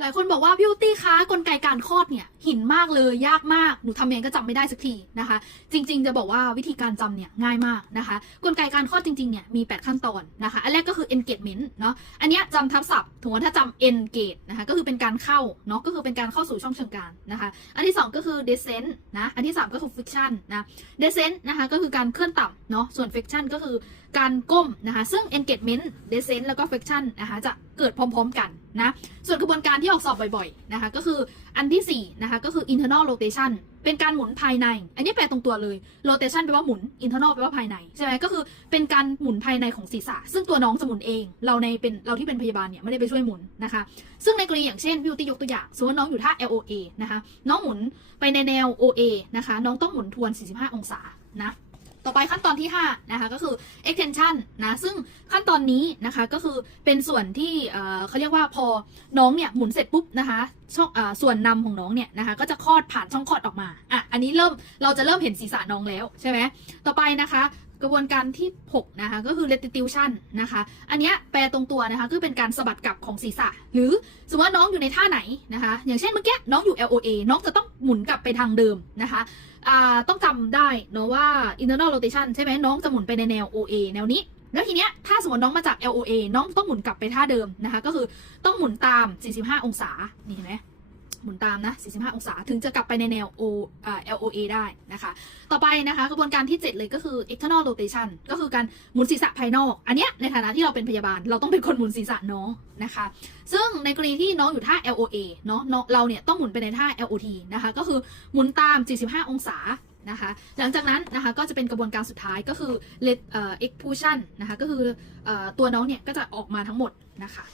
หลายคนบอกว่าพี่อุตี้คะกลไกการคลอดเนี่ยหินมากเลยยากมากหนูทำเองก็จำไม่ได้สักทีนะคะ จริง ๆ จะบอกว่าวิธีการจำเนี่ยง่ายมากนะคะ กลไกการคลอดจริงๆเนี่ยมี 8 ขั้นตอนนะคะ อันแรกก็คือ engagement เนาะอันนี้ยจำทับศัพท์ถือว่าถ้าจำ engage นะคะก็คือเป็นการเข้าเนาะก็คือเป็นการเข้าสู่ช่องเชิงกรานนะคะ อันที่ 2 ก็คือ descent นะอันที่ 3 ก็คือ friction นะ descent นะคะก็คือการเคลื่อนต่ำเนาะส่วน friction ก็คือการก้มนะคะซึ่ง engagement descent แล้วก็ friction นะคะจะเกิดพร้อม ๆ กัน นะ ส่วนกระบวนการที่ออกสอบบ่อยๆนะคะ ก็คืออันที่4นะคะ ก็คือ internal rotation เป็นการหมุนภายใน อันนี้แปลตรงตัวเลย rotation แปลว่าหมุน internal แปลว่าภายในใช่ไหมก็คือเป็นการหมุนภายในของศีรษะ ซึ่งตัวน้องจะหมุนเอง เราในเป็นเราที่เป็นพยาบาลเนี่ยไม่ได้ไปช่วยหมุนนะคะ ซึ่งในกรณีอย่างเช่นพี่อุติยกตัวอย่างสมมติน้องอยู่ท่า LOA นะคะ น้องหมุนไปในแนว OA นะคะ น้องต้องหมุนทวน 45 องศานะ ต่อไปขั้นตอนที่ 5 นะคะ ก็คือ extension นะ ซึ่งขั้นตอนนี้นะคะก็คือเป็นส่วนที่เขาเรียกว่าพอน้องเนี่ยหมุนเสร็จปุ๊บนะคะช่องอส่วนนำของน้องเนี่ยนะคะก็จะคลอดผ่านช่องคลอดออกมาอะอันนี้เริ่มเราจะเริ่มเห็นศีรษะน้องแล้วใช่ไหมต่อไปนะคะกระบวนการที่ 6 นะคะ ก็คือ restitution นะคะ อันนี้แปลตรงตัวนะคะ คือเป็นการสะบัดกลับของศีรษะ หรือสมมติว่าน้องอยู่ในท่าไหนนะคะ อย่างเช่นเมื่อกี้น้องอยู่ LOA น้องจะต้อง หมุนกลับไปทางเดิมนะคะต้องจำได้เนอะว่า internal rotation ใช่ไหมน้องจะหมุนไปในแนว OA แนวนี้ แล้วทีเนี้ยถ้าสมมติน้องมาจาก LOA น้องต้องหมุนกลับไปท่าเดิมนะคะ ก็คือต้องหมุนตาม 45 องศา นี่เห็นไหม หมุนตามนะ 45 องศา ถึงจะกลับไปในแนว O LOA ได้นะคะ ต่อไปนะคะกระบวนการที่ 7 เลยก็คือ external rotation ก็คือการหมุนศีรษะภายนอก อันเนี้ยในฐานะที่เราเป็นพยาบาล เราต้องเป็นคนหมุนศีรษะน้องนะคะ ซึ่งในกรณีที่น้องอยู่ท่า LOA เนาะเนาะเราเนี่ยต้องหมุนไปในท่า LOT นะคะ ก็คือหมุนตาม 45 องศานะคะหลังจากนั้นนะคะก็จะเป็นกระบวนการสุดท้ายก็คือ let เอ่อ expulsion นะคะก็คืออตัวน้องเนี่ยก็จะออกมาทั้งหมดนะคะ